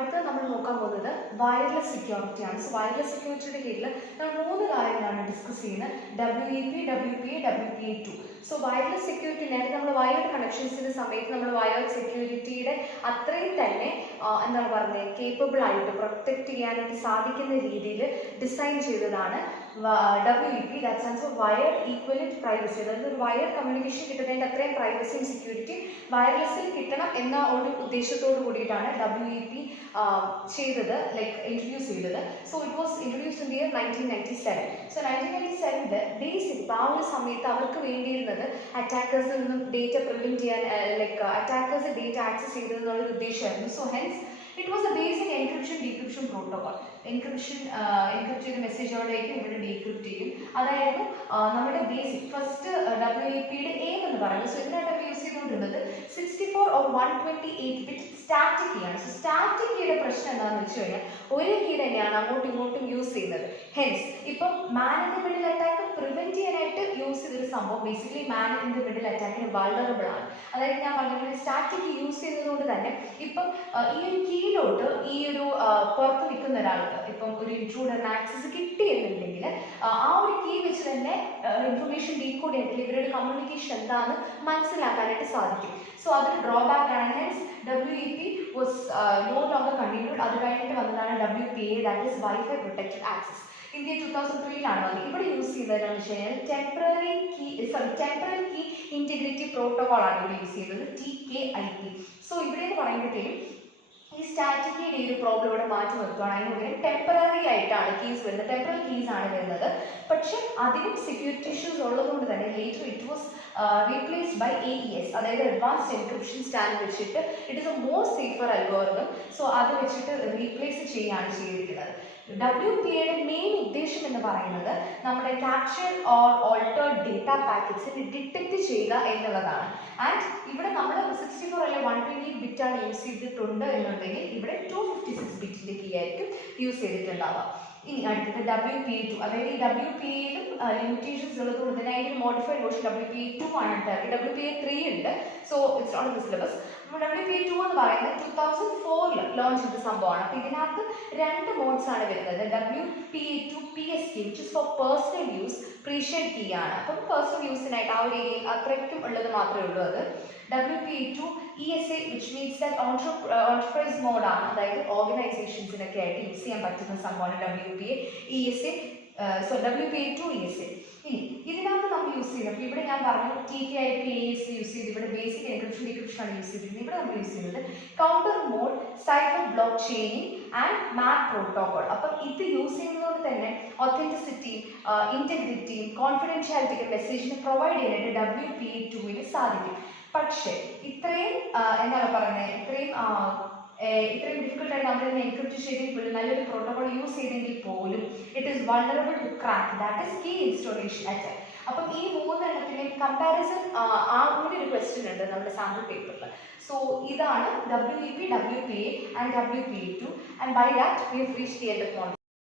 അടുത്ത നമ്മൾ നോക്കാൻ പോകുന്നത് വയർലെസ് സെക്യൂരിറ്റി ആണ്. സോ വയർലെസ് സെക്യൂരിറ്റിയുടെ കീഴിൽ നമ്മൾ 3 കാര്യങ്ങളാണ് ഡിസ്കസ് ചെയ്യുന്നത്. WEP, WPA, WPA2. So wireless security നേരത്തെ നമ്മൾ വയർഡ് കണക്ഷൻസിൻ്റെ സമയത്ത് നമ്മൾ വയർഡ് സെക്യൂരിറ്റിയുടെ അത്രയും തന്നെ എന്താണ് പറയുന്നത് കേപ്പബിൾ ആയിട്ട് പ്രൊട്ടക്റ്റ് ചെയ്യാനായിട്ട് സാധിക്കുന്ന രീതിയിൽ ഡിസൈൻ ചെയ്തതാണ് WEP. That stands for wired equivalent privacy. അതായത് ഒരു വയർഡ് കമ്മ്യൂണിക്കേഷൻ കിട്ടുന്നതിൻ്റെ അത്രയും പ്രൈവസിയും സെക്യൂരിറ്റി വയർലെസ്സിൽ കിട്ടണം എന്ന ഒരു ഉദ്ദേശത്തോട് കൂടിയിട്ടാണ് WEP ചെയ്തത്, ലൈക്ക് ഇൻട്രൊഡ്യൂസ് ചെയ്തത്. So it was introduced in the year 1997. So 1997 basic ആ ഒരു സമയത്ത് അവർക്ക് വേണ്ടിയിരുന്നത് അറ്റാക്കേഴ്സിൽ നിന്നും ഡേറ്റ പ്രിവെൻറ്റ് ചെയ്യാൻ, ലൈക്ക് അറ്റാക്കേഴ്സ് ഡേറ്റ ആക്സസ് ചെയ്തതെന്നുള്ളൊരു ഉദ്ദേശമായിരുന്നു. So hence it was a basic encryption decryption protocol. Encrypt ചെയ്ത മെസ്സേജ് എവിടെയായിരിക്കും ഇവിടെ ഡീക്രിപ്റ്റ് ചെയ്യും. അതായിരുന്നു നമ്മുടെ ബേസിക് ഫസ്റ്റ് WEPയുടെ എയിം എന്ന് പറയുന്നത്. സോ ഇതിനായിട്ട് യൂസ് ചെയ്തുകൊണ്ടിരുന്നത് 64 or 128 ബിറ്റ് സ്റ്റാറ്റിക് കീ ആണ്. സോ സ്റ്റാറ്റിക് കീയുടെ പ്രശ്നം എന്താണെന്ന് വെച്ച് കഴിഞ്ഞാൽ ഒരു കീ തന്നെയാണ് അങ്ങോട്ടും ഇങ്ങോട്ടും യൂസ് ചെയ്യുന്നത്. ഹെൻസ് ഇപ്പം man in the middle attack prevent ചെയ്യാനായിട്ട് യൂസ് ചെയ്തൊരു സംഭവം basically man in the middle അറ്റാക്കിന് വൾണറബിൾ ആണ്. അതായത് ഞാൻ പറഞ്ഞ സ്റ്റാറ്റിക് കീ യൂസ് ചെയ്യുന്നതുകൊണ്ട് തന്നെ ഇപ്പം ഈ ഒരു കീയിലോട്ട് ഈ ഒരു പുറത്ത് നിൽക്കുന്ന ഒരാൾക്ക് ഇപ്പം ഒരു ഇൻട്രൂഡറിന് ആക്സസ് കിട്ടിയെന്നുണ്ടെങ്കിൽ ആ ഒരു കീ വെച്ച് തന്നെ ഇൻഫർമേഷൻ ഡീകോഡ് ചെയ്തിട്ട് ഇവരുടെ കമ്മ്യൂണിക്കേഷൻ എന്താണെന്ന് മനസ്സിലാക്കാനായിട്ട് സാധിക്കും. സോ അതൊരു ഡ്രോബാക്ക് ആണ്. Hence WEP was no longer continued. അത് കഴിഞ്ഞിട്ട് വന്നതാണ് WPA, that is wifi protected access. India 2003 വന്നത്. ഇവിടെ യൂസ് ചെയ്യുന്നതെന്ന് വെച്ച് കഴിഞ്ഞാൽ ടെമ്പററി കീ ഇൻറ്റഗ്രിറ്റി പ്രോട്ടോകോൾ ആണ് ഇവിടെ യൂസ് ചെയ്യുന്നത്, TKIP. സോ ഇവിടെ എന്ന് പറയുമ്പോഴത്തേക്കും ഈ സ്റ്റാറ്റിക് കീയുടെ ഈ ഒരു പ്രോബ്ലം ഇവിടെ മാറ്റി നിർത്തുകയാണ്. അതിന് പകരം ടെമ്പററി ആയിട്ടാണ് കീസ് വരുന്നത്, ടെമ്പററി കീസ് ആണ് വരുന്നത്. പക്ഷെ അതിനും സെക്യൂരിറ്റി ഇഷ്യൂസ് ഉള്ളതുകൊണ്ട് തന്നെ later it was replaced by AES, അതായത് അഡ്വാൻസ്ഡ് എൻക്രിപ്ഷൻ സ്റ്റാൻഡ് വെച്ചിട്ട് it is a more safer algorithm. So അത് വെച്ചിട്ട് റീപ്ലേസ് ചെയ്യുകയാണ് ചെയ്തിരിക്കുന്നത്. WPAയുടെ മെയിൻ ഉദ്ദേശം എന്ന് പറയുന്നത് നമ്മുടെ ക്യാപ്ചർ ഓർ ഓൾട്ടേർഡ് ഡേറ്റ പാക്കറ്റ്സിനെ ഡിറ്റക്ട് ചെയ്യുക എന്നുള്ളതാണ്. ആൻഡ് ഇവിടെ നമ്മൾ 64 അല്ലെ 128 ബിറ്റാണ് യൂസ് ചെയ്തിട്ടുണ്ട് എന്നുണ്ടെങ്കിൽ ഇവിടെ 256 ബിറ്റിൻ്റെ കീ ആയിരിക്കും യൂസ് ചെയ്തിട്ടുണ്ടാവുക. ഇനി അടുത്തത് WPA2, അതായത് ഈ WPAയിലും ലിമിറ്റേഷൻസ് ഉള്ളതുകൊണ്ട് തന്നെ അതിൻ്റെ മോഡിഫൈഡ് വേർഷൻ WPA2 ആണ് ഉണ്ടായത്. WPA3 ഉണ്ട്. So it's not in the syllabus. WPA2 എന്ന് പറയുന്നത് 2004 ലോഞ്ച് ചെയ്ത സംഭവമാണ്. അപ്പോൾ ഇതിനകത്ത് 2 മോഡ്സ് ആണ് വരുന്നത്. WPA2 PSK, which is for personal use, preshared key ആണ്. അപ്പം പേഴ്സണൽ യൂസിനായിട്ട് ആ ഒരു ഏരിയയിൽ അത്രയ്ക്കും ഉള്ളത് മാത്രമേ ഉള്ളൂ അത്. WPA2 ESA, which means that enterprise മോഡാണ്, അതായത് ഓർഗനൈസേഷൻസിനൊക്കെ ആയിട്ട് യൂസ് ചെയ്യാൻ പറ്റുന്ന സംഭവമാണ് WPA ESA. So WPA2 ESA. ഇനി ഇതിനകത്ത് നമ്മൾ യൂസ് ചെയ്യുന്നത്, അപ്പോൾ ഇവിടെ ഞാൻ പറഞ്ഞു TKIP AES യൂസ് ചെയ്ത് ഇവിടെ ബേസിക് എൻക്രിപ്ഷൻ ഡീക്രിപ്ഷൻ ആണ് യൂസ് ചെയ്തിരുന്നത്. ഇവിടെ നമ്മൾ യൂസ് ചെയ്യുന്നത് counter mode, cipher block chaining and map protocol. അപ്പം ഇത് യൂസ് ചെയ്യുന്നതുകൊണ്ട് തന്നെ ഒത്തൻറ്റിസിറ്റിയും ഇൻറ്റഗ്രിറ്റിയും കോൺഫിഡൻഷ്യാലിറ്റിയും മെസ്സേജിന് പ്രൊവൈഡ് ചെയ്യാനായിട്ട് WPA2 സാധിക്കും. പക്ഷേ ഇത്രയും എന്താണ് പറയുന്നത്, ഇത്രയും ഡിഫിക്കൽട്ടായിട്ട് നമ്മളിതിനെ എൻക്രിപ്റ്റ് ചെയ്തെങ്കിൽ പോലും നല്ലൊരു പ്രോട്ടോകോൾ യൂസ് ചെയ്തെങ്കിൽ പോലും it is vulnerable to crack, that is key installation attack. അപ്പം ഈ 3 എണ്ണത്തിൻ്റെയും കമ്പാരിസൺ കൂടി ഒരു ക്വസ്റ്റ്യൻ ഉണ്ട് നമ്മുടെ സാമ്പിൾ പേപ്പറിൽ. സോ ഇതാണ് WEP, WPA ആൻഡ് WPA2. And by that we have reached the end of